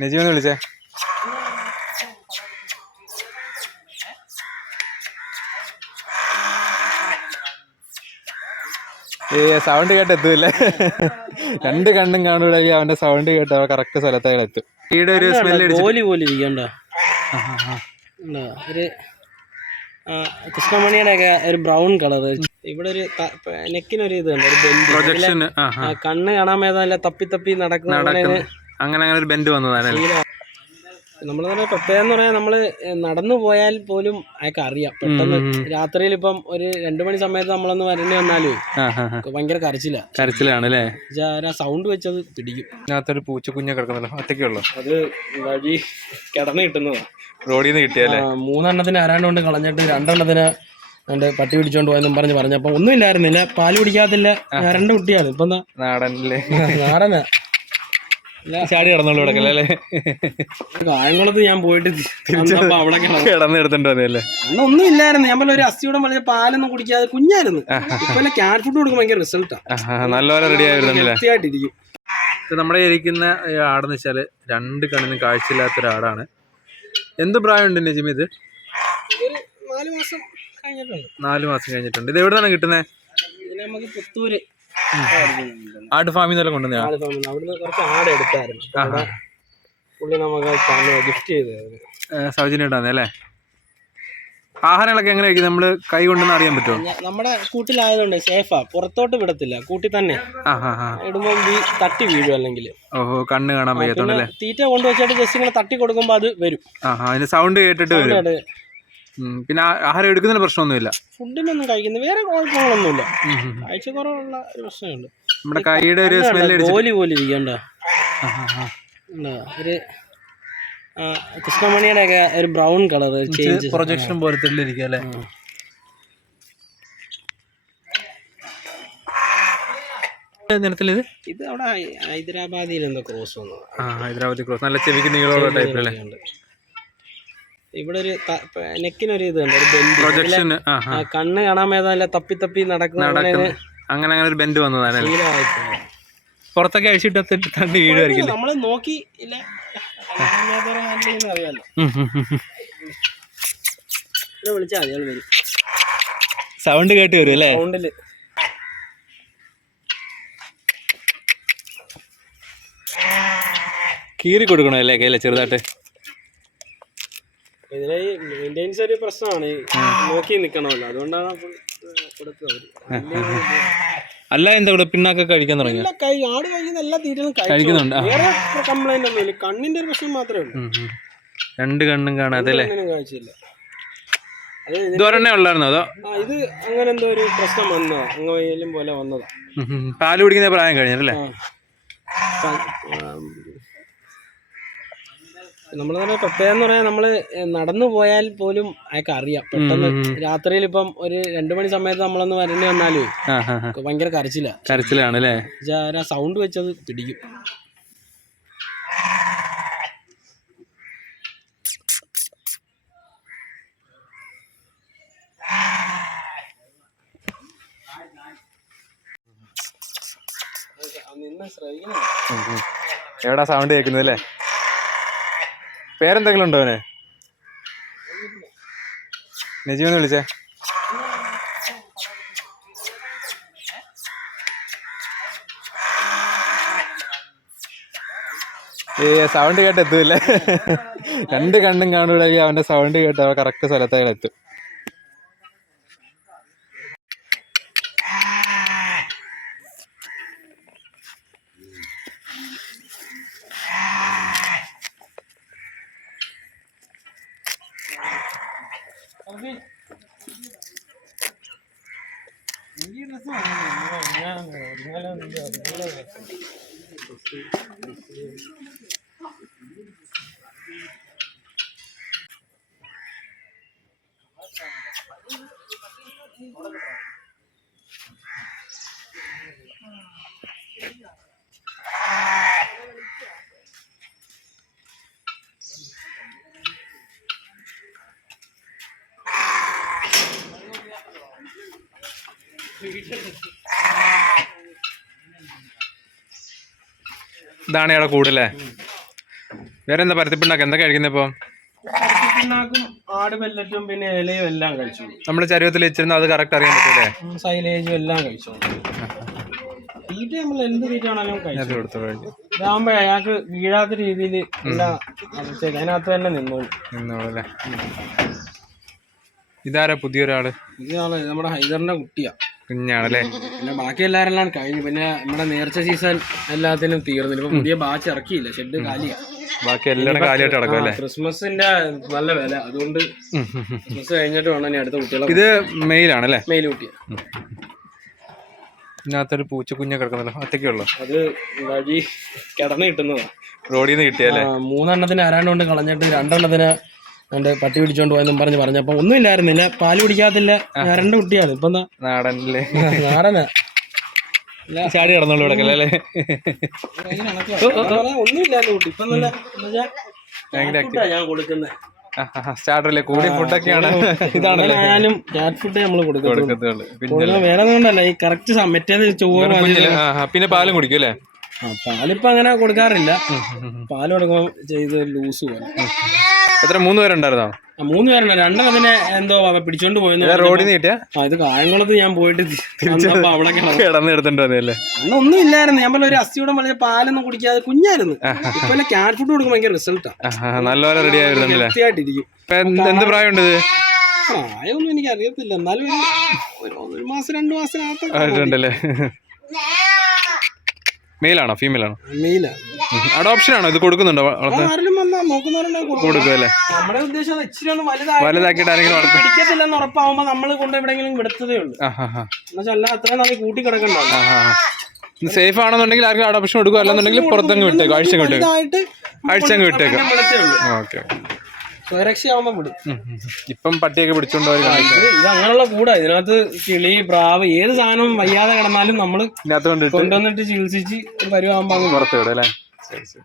നജി ഒന്ന് വിളിച്ചേ ഏ സൗണ്ട് കേട്ട് എത്തൂല്ലേ? രണ്ട് കണ്ണും കാണൂടെ അവന്റെ സൗണ്ട് കേട്ട് അവ കറക്റ്റ് സ്ഥലത്തേക്ക് എത്തും. ഈടെ ഒരു സ്മെല്ല് പോലെ ഇരിക്കണ്ട? ഒരു കൃഷ്ണമണിയുടെ ഒക്കെ ഒരു ബ്രൗൺ കളർ ഇവിടെ ഒരു നെക്കിനൊരു ഇത് ഉണ്ട് ഒരു കണ്ണ് കാണാൻ മേതല്ല തപ്പി തപ്പി നടക്കുന്ന അങ്ങനെ അങ്ങനെ ഒരു ബെൻഡ് വന്നതാണ് നമ്മൾ പറഞ്ഞ പ്രത്യേകം എന്ന് നമ്മൾ നടന്നു പോയാൽ പോലും അയാൾക്ക് അറിയാം. പെട്ടെന്ന് രാത്രിയിൽ ഇപ്പം ഒരു രണ്ടു മണി സമയത്ത് നമ്മളൊന്ന് വരേണ്ടി വന്നാലേ ഭയങ്കര കരച്ചില്ല കരച്ചിലാണ് അല്ലേ? സൗണ്ട് വെച്ചത് പിടിക്കും. പൂച്ചക്കുഞ്ഞ കിടക്കുന്നല്ലോ ഒറ്റയ്ക്കുള്ളൂ അത് വഴി കിടന്ന് കിട്ടുന്നതാ. റോഡിൽ നിന്ന് കിട്ടിയല്ലേ മൂന്നെണ്ണത്തിന് ആരാണ്ട് കൊണ്ട് കളഞ്ഞിട്ട് രണ്ടെണ്ണത്തിന് രണ്ട് പട്ടി പിടിച്ചോണ്ട് പോയെന്നും പറഞ്ഞു പറഞ്ഞപ്പോ ഒന്നും ഇല്ലായിരുന്നില്ല. പാൽ പിടിക്കാത്തില്ല രണ്ട് കുട്ടിയാണ്. ഇപ്പൊ നാടനല്ലേ? നാടനാ. ചാടി കിടന്നുള്ളൂ ഇവിടെ അല്ലേ? കായംകുളത്ത് ഞാൻ പോയിട്ട് അവിടെ കിടന്നു. കിടന്ന് എടുത്തിട്ട് വന്നല്ലേ അന്ന് ഒന്നും ഇല്ലായിരുന്നു. ഞാൻ പറഞ്ഞ ഒരു അസ്ഥിയുടെ പറഞ്ഞ പാലൊന്നും കുടിക്കാതെ കുഞ്ഞായിരുന്നു. ഇപ്പൊ ക്യാറ്റ് ഫുഡ് കൊടുക്കും ഭയങ്കര റിസൾട്ടാണ് നല്ലപോലെ റെഡി ഇത് നമ്മുടെ ഇരിക്കുന്ന ആടെന്ന് വെച്ചാൽ രണ്ട് കണ്ണിന് കാഴ്ചയില്ലാത്ത ഒരാടാണ് എന്ത് പ്രായമുണ്ട് നജിമി ഇത്? ഒരു നാല് മാസം കഴിഞ്ഞിട്ടുണ്ട്. ഇത് മാസം കഴിഞ്ഞിട്ടുണ്ട്. ഇത് എവിടെയാണ് കിട്ടുന്നത് ഇതിന് നമുക്ക് പുത്തൂര്. ആട് ഫാമിൽ നിന്നെല്ലാം കൊണ്ടുവന്ന ആട് ഫാമിൽ നിന്ന്. അവിടുന്ന് കുറച്ച് ആട് എടുത്തായിരുന്നു. പുള്ളി നമുക്ക് ഗിഫ്റ്റ് ചെയ്തായിരുന്നു സൗജന്യം ഇട്ടാന്നേ അല്ലേ? ആഹാരങ്ങളൊക്കെ എങ്ങനെയായിരിക്കും നമ്മൾ നമ്മൾ കൈ കൊണ്ടെന്ന് അറിയാൻ പറ്റുമോ? നമ്മുടെ കൂട്ടിലായതുകൊണ്ട് സേഫാ പുറത്തോട്ട് വിടത്തില്ല. കൂട്ടിൽ തന്നെ. ഇടുമ്പോൾ തട്ടി വീഴും അല്ലെങ്കിൽ. ഓഹോ കണ്ണ് കാണാൻ വയ്യാത്തോണ്ടല്ലേ? തീറ്റ കൊണ്ടുവച്ചിട്ട് ജസ്റ്റ് ഇങ്ങനെ തട്ടി കൊടുക്കുമ്പോൾ അത് വരും. സൗണ്ട് കേട്ടിട്ട് വരും. പിന്നെ ആഹാരം എടുക്കുന്നതിന് പ്രശ്നമൊന്നുമില്ല. ഫുഡിനൊന്നും കഴിക്കുന്നത് വേറെ കുഴപ്പങ്ങളൊന്നുമില്ല. കാഴ്ച കുറവുള്ള ഒരു പ്രശ്നമുണ്ട്. നമ്മുടെ കൈയുടെ ഒരു സ്മെല്ല് ജോലി പോലെ ഇരിക്കണ്ട? ഒരു കൃഷ്ണമണിയുടെ ഒക്കെ ഒരു ബ്രൗൺ കളർ ചേഞ്ച് പ്രൊജക്ഷൻ പോലത്തെ ഇരിക്കുക അല്ലേ? നിലത്തിലിത് ഇത്? അവിടെ ഹൈദരാബാദിൽ എന്തോ ക്രോസ് വന്നത് ആ ഹൈദരാബാദി ക്രോസ് നല്ല ചെവിക്ക് നീളമുള്ള ടൈപ്പ് അല്ലേ ഉണ്ട്. ഇവിടെ ഒരു നെക്കിനൊരു ഇത് ഉണ്ട് പ്രൊജക്ഷൻ കണ്ണ് കാണാൻ മേതല്ല തപ്പി തപ്പി നടക്കുന്ന അങ്ങനെ അങ്ങനെ ഒരു ബെൻഡ് വന്നതാണ്. പുറത്തൊക്കെ അഴിച്ചിട്ട് തണ്ടി വീഴുമായിരിക്കും നമ്മൾ നോക്കി ഇല്ല. അറിയാലോ വിളിച്ചാൽ മതി വരും. സൗണ്ട് കേട്ട് വരും അല്ലേ? സൗണ്ടിൽ. കീറി കൊടുക്കണോ അല്ലേ കയ്യിലെ ചെറുതായിട്ട്? ഇതിലെ മെയിന്റെനൻസ് ഒരു പ്രശ്നമാണ്. നോക്കി നിൽക്കണമല്ലോ അതുകൊണ്ടാണ് അല്ല എന്താ ഇവിടെ പിന്നാക്ക കഴിക്കാൻ തുടങ്ങി ആട് കഴിക്കുന്ന എല്ലാ തീറ്റകളും കഴിക്കുന്നുണ്ട്. വേറെ കംപ്ലൈന്റ് ഒന്നുമില്ല കണ്ണിന്റെ ഒരു പ്രശ്നം മാത്രമേ ഉള്ളൂ. രണ്ട് കണ്ണും കാണാതെ അല്ലേ കാഴ്ചയില്ല. അത് ഇത് ഇത് ഉള്ളായിരുന്നോ അതോ? ഇത് അങ്ങനെ എന്തോ ഒരു പ്രശ്നം വന്നതാ അങ്ങനെയും പോലെ വന്നതാ. പാൽ കുടിക്കുന്ന പ്രായം കഴിഞ്ഞല്ലേ നമ്മൾ പറഞ്ഞ പ്രത്യേകം എന്ന് പറഞ്ഞാൽ നമ്മൾ നടന്നു പോയാൽ പോലും അയാൾക്ക് അറിയാം. പെട്ടെന്ന് രാത്രിയിൽ ഇപ്പം ഒരു രണ്ടു മണി സമയത്ത് നമ്മളൊന്ന് വരണ്ടി വന്നാലേ ഭയങ്കര കരച്ചില്ല കരച്ചിലാണ് അല്ലേ സൗണ്ട് വെച്ചത് പിടിക്കും. എവിടാ സൗണ്ട് കേൾക്കുന്നത് അല്ലേ? പേരെന്തെങ്കിലും ഉണ്ടോ അവനെ? നജീവനെ വിളിച്ചേ. ഏ സൗണ്ട് കേട്ട് എത്തൂല്ലേ? രണ്ട് കണ്ണും കാണുകൂടെങ്കിൽ അവന്റെ സൗണ്ട് കേട്ട് അവ കറക്റ്റ് സ്ഥലത്തേക്ക് എത്തും. ഞാൻ ഇതാണ് ഇയാളെ കൂടല്ലേ വേറെ എന്താ പരത്തിപ്പിണ്ണാക്ക? എന്താ കഴിക്കുന്നത് ഇപ്പൊ? ആട് പെല്ലറ്റും പിന്നെ ഇലയും എല്ലാം കഴിച്ചു. നമ്മുടെ ചരിവത്തിൽ വെച്ചിരുന്ന അത് കറക്റ്റ് അറിയാൻ പറ്റൂലേ? സൈലേജും എല്ലാം കഴിച്ചു. തീറ്റ നമ്മൾ എന്ത് കഴിച്ചു. ഇതാകുമ്പോ അയാൾക്ക് വീഴാത്ത രീതിയിൽ എല്ലാം അതിനകത്ത് തന്നെ നിന്നോളൂ. ഇതാരാ പുതിയൊരാൾ? ഇതാണ് നമ്മുടെ ഹൈദറിന്റെ കുട്ടിയാ. കുഞ്ഞാണല്ലേ? പിന്നെ ബാക്കി എല്ലാരെല്ലാം കഴിഞ്ഞു. പിന്നെ നമ്മുടെ നേർച്ച സീസൺ എല്ലാത്തിനും തീർന്നില്ല ഇപ്പൊ പുതിയ ബാച്ച് ഇറക്കിയില്ല. ഷെഡ് കാലിയാ. ബാക്കി എല്ലാവരും കാലിയായിട്ട് നടക്കും അല്ലേ ക്രിസ്മസിന്റെ നല്ല വില. അതുകൊണ്ട്. ക്രിസ്മസ് കഴിഞ്ഞിട്ട് വേണം ഇനി അടുത്ത കുട്ടികളെ ഇത് മെയിലാണല്ലേ? മെയിൽ കുട്ടിയാ ഇതിനകത്തൊരു പൂച്ചക്കുഞ്ഞ കിടക്കുന്നല്ലോ. ഉള്ളൂ. അത് വഴി കിടന്ന് കിട്ടുന്നതാ. റോഡിൽ നിന്ന് കിട്ടിയല്ലേ? മൂന്നെണ്ണത്തിന് ആരാണ്ട് കൊണ്ട് കളഞ്ഞിട്ട് രണ്ടെണ്ണത്തിന് എന്റെ പട്ടി പിടിച്ചോണ്ട് പോയെന്നും പറഞ്ഞ് പറഞ്ഞപ്പോ ഒന്നും ഇല്ലായിരുന്നില്ല. പാൽ കുടിക്കാത്തില്ല. രണ്ട് കുട്ടിയാണ്. ഇപ്പൊ നാടനല്ലേ? നാടനാ. ചാടി കിടന്നോളൂ കിടക്കല്ലേ ഒന്നും കുട്ടി. ഇപ്പൊ നല്ല ഞാൻ കൊടുക്കുന്നത്. സ്റ്റാർട്ടറല്ലേ? കൂടി ഫുഡൊക്കെയാണ് ഇതാണല്ലേ? ആയാലും ക്യാറ്റ് ഫുഡ് നമ്മൾ കൊടുക്കുന്നത് വേറെ കൊണ്ടല്ല. ഈ കറക്റ്റ് സമയത്തേത് ചോറ് പിന്നെ പാലും കുടിക്കും അല്ലേ? പാലിപ്പോ അങ്ങനെ കൊടുക്കാറില്ല. പാൽ കൊടുക്കുമ്പോൾ ചെയ്ത് ലൂസ് പോലെ. എത്ര മൂന്ന് പേരുണ്ടായിരുന്നോ? മൂന്ന് മൂന്ന് പേരുണ്ട്. രണ്ടെണ്ണത്തിനെ എന്തോ പിടിച്ചോണ്ട് പോയെന്ന് റോഡിൽ നിന്ന് കിട്ടിയ? ഇത് കായംകുളത്ത് ഞാൻ പോയിട്ട് അവിടെ കിടന്നെടുത്തിട്ടുണ്ടല്ലേ അന്ന് ഒന്നും ഇല്ലായിരുന്നു. ഞാൻ പറഞ്ഞ ഒരു അസ്ഥിയുടെ വളരെ പാലൊന്നും കുടിക്കാതെ കുഞ്ഞായിരുന്നു. ഇപ്പൊ ക്യാറ്റ് ഫുഡ് കൊടുക്കും ഭയങ്കര റിസൾട്ടാ നല്ലപോലെ റെഡി ആയിരുന്നു എന്ത് പ്രായമുണ്ട് പ്രായമൊന്നും എനിക്ക് അറിയത്തില്ല എന്നാലും ഒരു- മാസം രണ്ടു മാസത്തിനകത്ത് ആയിട്ടുണ്ടല്ലേ? മെയിലാണോ ഫീമെയിൽ ആണോ? മെയിലാ അഡോപ്ഷൻ ആണോ? ഇത് കൊടുക്കുന്നുണ്ടോ വളർത്താൻ? ആരെങ്കിലും വന്നാ നോക്കുന്നവരുണ്ടെങ്കിൽ കൊടുക്കും. കൊടുക്കും അല്ലേ? നമ്മുടെ ഉദ്ദേശം അത് ഇച്ചിരി ഒന്ന് വലുതായി വലുതാക്കിയിട്ട് ആരെങ്കിലും വളർത്തും. പിടിക്കത്തില്ലെന്ന് ഉറപ്പാവുമ്പോ നമ്മൾ കൊണ്ട് എവിടെയെങ്കിലും വിടത്തതേ ഉള്ളൂ. ആഹാ ഹാ ഹാ എന്നുവെച്ചാൽ അല്ല അത്രയും നാളെ കൂട്ടി കിടക്കണ്ടോ? ഹാ സേഫ് ആണെന്നുണ്ടെങ്കിൽ ആർക്കും അഡോപ്ഷൻ കൊടുക്കും. അല്ലെന്നുണ്ടെങ്കിൽ പുറത്തങ്ങ് വിട്ടേക്കും. ആഴ്ച വിട്ടേക്കും. വലുതായിട്ട് ആഴ്ച വിട്ടേക്കും. ഓക്കെ. സ്വരക്ഷയാവുമ്പോ വിടും. ഇപ്പം പട്ടിയൊക്കെ പിടിച്ചോണ്ട് ഇത് അങ്ങനെയുള്ള കൂടാ. ഇതിനകത്ത് കിളി പ്രാവ് ഏത് സാധനവും വയ്യാതെ കിടന്നാലും നമ്മൾ ഇതിനകത്ത് കൊണ്ടിട്ട് കൊണ്ടുവന്നിട്ട് ചികിത്സിച്ച് ഒരു പരുവാകുമ്പോ അങ്ങ് പുറത്ത് വിടും അല്ലേ? ശരി ശരി.